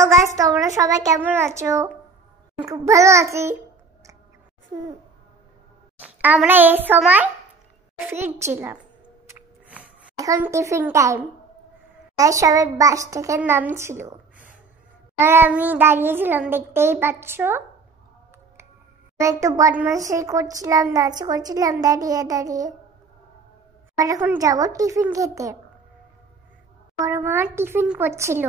তো গাইস, তোমরা সবাই কেমন আছো? খুব ভালো আছি। আমরা এই সময় ফিরছিলাম, এখন টিফিন টাইম। তাই সবাই বাস থেকে নামছিল আর আমি দাঁড়িয়েছিলাম, দেখতেই পাচ্ছ। একটু বদমাশি করছিলাম, নাচ করছিলাম দাঁড়িয়ে দাঁড়িয়ে। আর এখন যাবো টিফিন খেতে। বড় মামা টিফিন করছিল,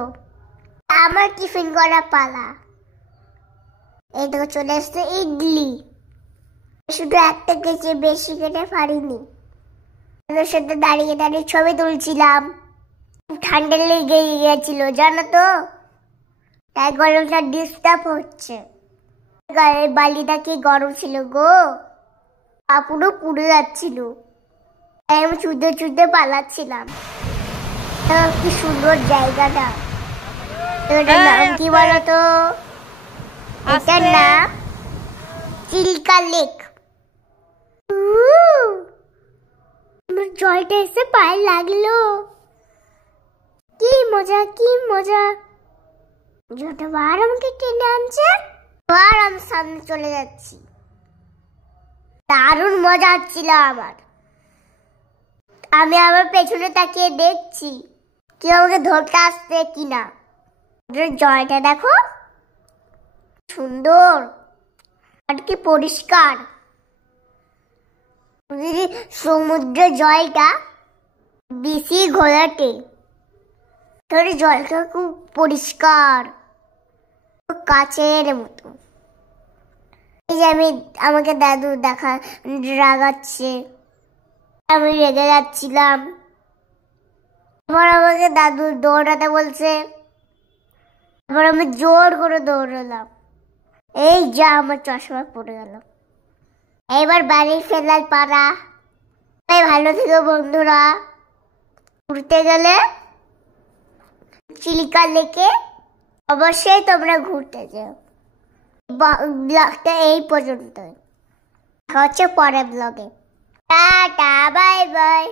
আমার টিফিন করা পালা। এই তো চলে এসছে ইডলি। শুধু একটা কেটে, বেশি কেটে পারিনি। ওদের সাথে দাঁড়িয়ে দাঁড়িয়ে ছবি তুলছিলাম। ঠান্ডা লেগে গেছিল জানো তো, তাই গরমটা ডিস্টার্ব হচ্ছে। গায়ের বালিটা কি গরম ছিল গো, পুরো পুড়ে যাচ্ছিল। আমি চুদে চুদে পালাচ্ছিলাম। কি সুন্দর জায়গাটা। এটার নাম কি বলতো? এটার নাম চিল্কা লেক। জলটা এসে পায়ে লাগলো, কি মজা কি মজা। জলটা বার আমাকে টেনে আনছে, আবার আমি সামনে চলে যাচ্ছি। দারুণ মজা হচ্ছিল আমার। আমি আবার পেছনে তাকিয়ে দেখছি কি আমাকে ধরতে আসছে কিনা। জলটা দেখো, সুন্দর আর কি পরিষ্কার। সমুদ্রের জলটা বেশি ঘোলাটে, তোর জলটা খুব পরিষ্কার, কাচের মতো। এই যে আমাকে দাদু রাগাচ্ছে, আমি রেগে যাচ্ছিলাম। আবার আমাকে দাদু দৌড়াতে বলছে, আবার আমি জোর করে দৌড়ালাম। এই যা, আমার চশমা পড়ে গেল। এবার বাড়ি ফেরার পাড়া। ভালো থেকো বন্ধুরা। ঘুরতে গেলে চিল্কা লেকে অবশ্যই তোমরা ঘুরতে যাও। ব্লগটা এই পর্যন্ত, হচ্ছে পরের ব্লগে। Tata, bye bye.